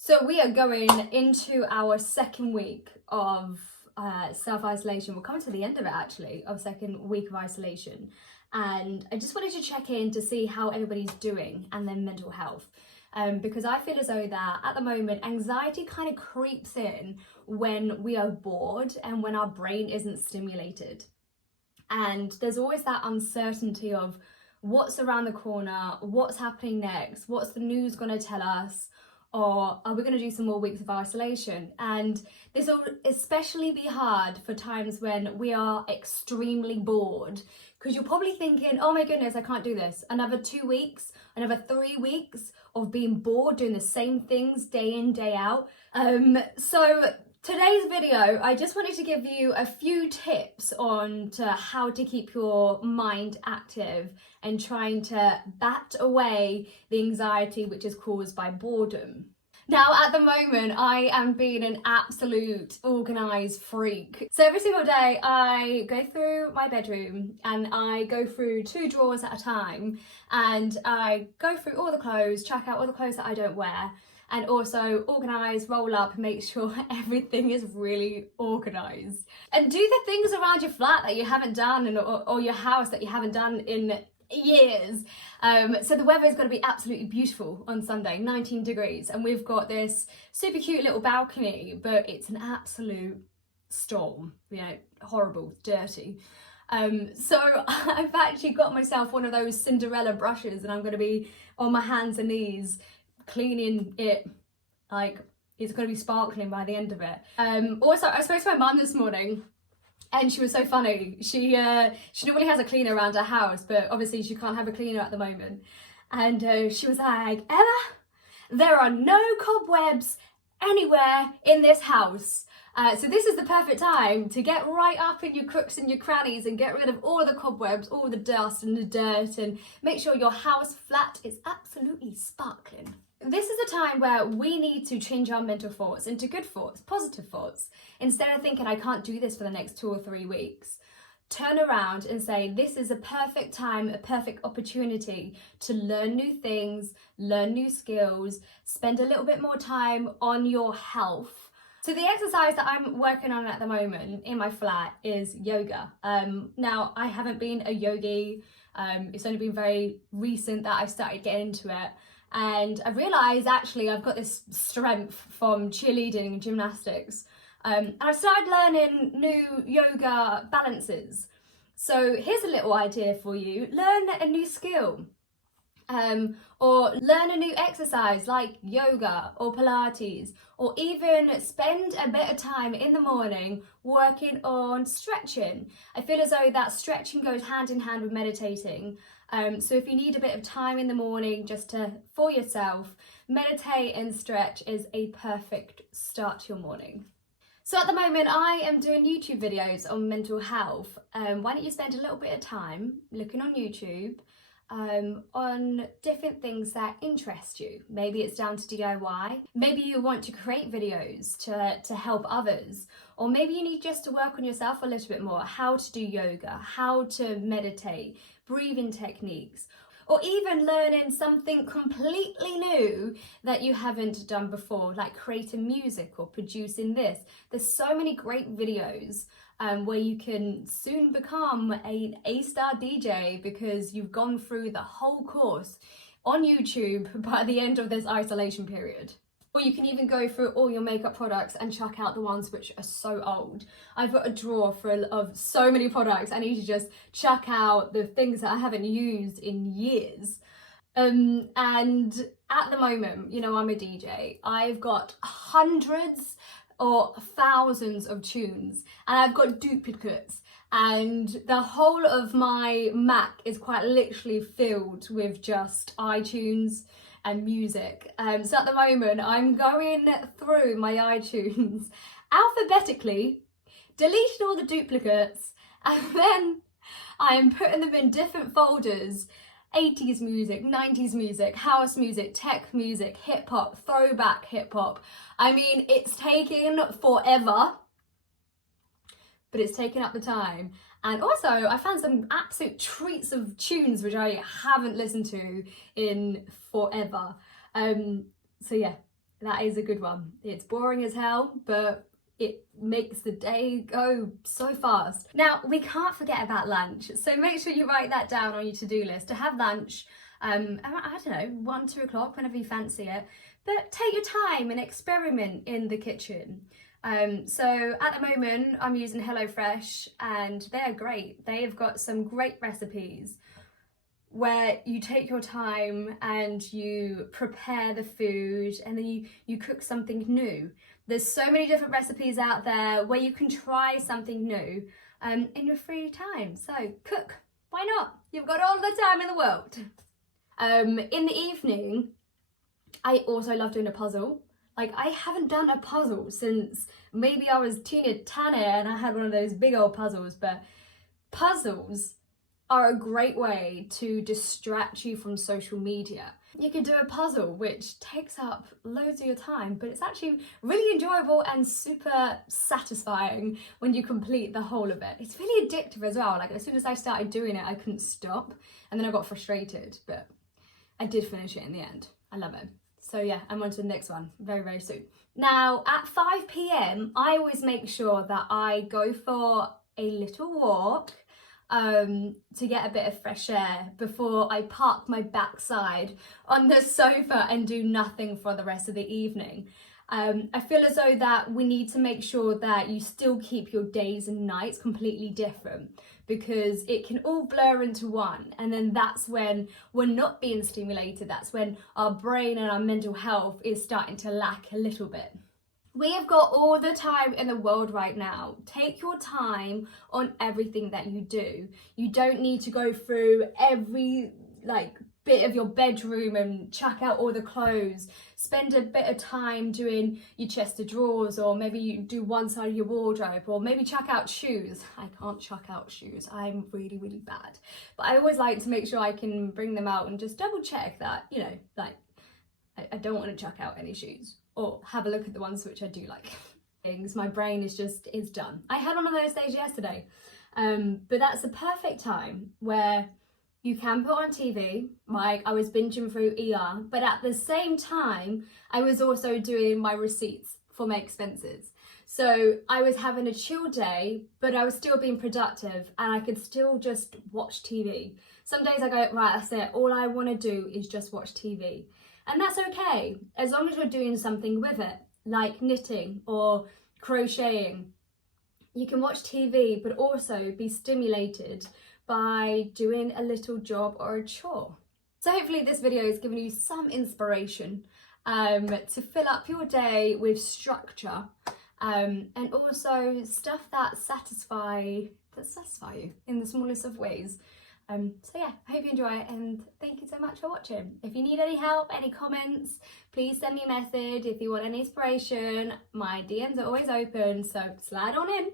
So we are going into our second week of self-isolation. We're coming to the end of it actually, of second week of isolation. And I just wanted to check in to see how everybody's doing and their mental health. Because I feel as though that at the moment, anxiety kind of creeps in when we are bored and when our brain isn't stimulated. And there's always that uncertainty of what's around the corner, what's happening next, what's the news going to tell us, or are we going to do some more weeks of isolation? And this will especially be hard for times when we are extremely bored, because you're probably thinking, oh my goodness, I can't do this. Another 2 weeks, another 3 weeks of being bored, doing the same things day in, day out. So today's video, I just wanted to give you a few tips on to how to keep your mind active and trying to bat away the anxiety which is caused by boredom. Now, at the moment, I am being an absolute organised freak. So every single day I go through my bedroom and I go through 2 drawers at a time, and I go through all the clothes, check out all the clothes that I don't wear, and also organise, roll up, make sure everything is really organised. And do the things around your flat that you haven't done, or your house that you haven't done in years. So the weather is going to be absolutely beautiful on Sunday, 19 degrees, and we've got this super cute little balcony, but it's an absolute storm, you know, horrible, dirty. So I've actually got myself one of those Cinderella brushes, and I'm going to be on my hands and knees cleaning it, like it's going to be sparkling by the end of it. Also, I spoke to my mum this morning, and she was so funny. She normally has a cleaner around her house, but obviously she can't have a cleaner at the moment. And she was like, Emma, there are no cobwebs anywhere in this house. So this is the perfect time to get right up in your crooks and your crannies and get rid of all the cobwebs, all the dust and the dirt, and make sure your house flat is absolutely sparkling. This is a time where we need to change our mental thoughts into good thoughts, positive thoughts. Instead of thinking, I can't do this for the next 2 or 3 weeks, turn around and say, this is a perfect time, a perfect opportunity to learn new things, learn new skills, spend a little bit more time on your health. So the exercise that I'm working on at the moment in my flat is yoga. Now, I haven't been a yogi. It's only been very recent that I started getting into it. And I realised actually I've got this strength from cheerleading and gymnastics. And I started learning new yoga balances. So here's a little idea for you. Learn a new skill. Or learn a new exercise like yoga or Pilates, or even spend a bit of time in the morning working on stretching. I feel as though that stretching goes hand in hand with meditating. So if you need a bit of time in the morning just for yourself, meditate and stretch is a perfect start to your morning. So at the moment I am doing YouTube videos on mental health. Why don't you spend a little bit of time looking on YouTube on different things that interest you. Maybe it's down to DIY, maybe you want to create videos to help others, or maybe you need just to work on yourself a little bit more, how to do yoga, how to meditate, breathing techniques, or even learning something completely new that you haven't done before, like creating music or producing this. There's so many great videos where you can soon become an A-star DJ because you've gone through the whole course on YouTube by the end of this isolation period. Or you can even go through all your makeup products and chuck out the ones which are so old. I've got a drawer full of so many products. I need to just chuck out the things that I haven't used in years. And at the moment, you know, I'm a DJ. I've got hundreds or thousands of tunes, and I've got duplicates, and the whole of my Mac is quite literally filled with just iTunes and music. So at the moment I'm going through my iTunes alphabetically, deleting all the duplicates, and then I'm putting them in different folders: 80s music, 90s music, house music, tech music, hip hop, throwback hip hop. I mean, it's taking forever, but it's taking up the time. And also I found some absolute treats of tunes which I haven't listened to in forever. So yeah, That is a good one. It's boring as hell, but it makes the day go so fast. Now, we can't forget about lunch, so make sure you write that down on your to-do list to have lunch. I don't know, 1, 2 o'clock, whenever you fancy it. But take your time and experiment in the kitchen. So at the moment, I'm using HelloFresh, and they're great. They have got some great recipes where you take your time and you prepare the food, and then you cook something new. There's so many different recipes out there where you can try something new in your free time. So cook, why not? You've got all the time in the world. In the evening, I also love doing a puzzle. Like, I haven't done a puzzle since maybe I was teeny tiny and I had one of those big old puzzles, but puzzles are a great way to distract you from social media. You can do a puzzle which takes up loads of your time, but it's actually really enjoyable and super satisfying when you complete the whole of it. It's really addictive as well. Like, as soon as I started doing it, I couldn't stop, and then I got frustrated, but I did finish it in the end. I love it. So yeah, I'm on to the next one very, very soon. Now, at 5 p.m, I always make sure that I go for a little walk to get a bit of fresh air before I park my backside on the sofa and do nothing for the rest of the evening. I feel as though that we need to make sure that you still keep your days and nights completely different, because it can all blur into one, and then that's when we're not being stimulated. That's when our brain and our mental health is starting to lack a little bit. We have got all the time in the world right now. Take your time on everything that you do. You don't need to go through every bit of your bedroom and chuck out all the clothes. Spend a bit of time doing your chest of drawers, or maybe you do one side of your wardrobe, or maybe chuck out shoes. I can't chuck out shoes. I'm really, really bad. But I always like to make sure I can bring them out and just double check that, you know, like I don't want to chuck out any shoes, or have a look at the ones which I do like. My brain is done. I had one of those days yesterday, but that's a perfect time where you can put on TV. Like, I was binging through ER, but at the same time, I was also doing my receipts for my expenses. So I was having a chill day, but I was still being productive, and I could still just watch TV. Some days I go, right, that's it. All I want to do is just watch TV. And that's okay, as long as you're doing something with it, like knitting or crocheting. You can watch TV, but also be stimulated by doing a little job or a chore. So hopefully this video has given you some inspiration to fill up your day with structure, and also stuff that satisfy you in the smallest of ways. So yeah, I hope you enjoy it, and thank you so much for watching. If you need any help, any comments, please send me a message. If you want any inspiration, my DMs are always open, so slide on in.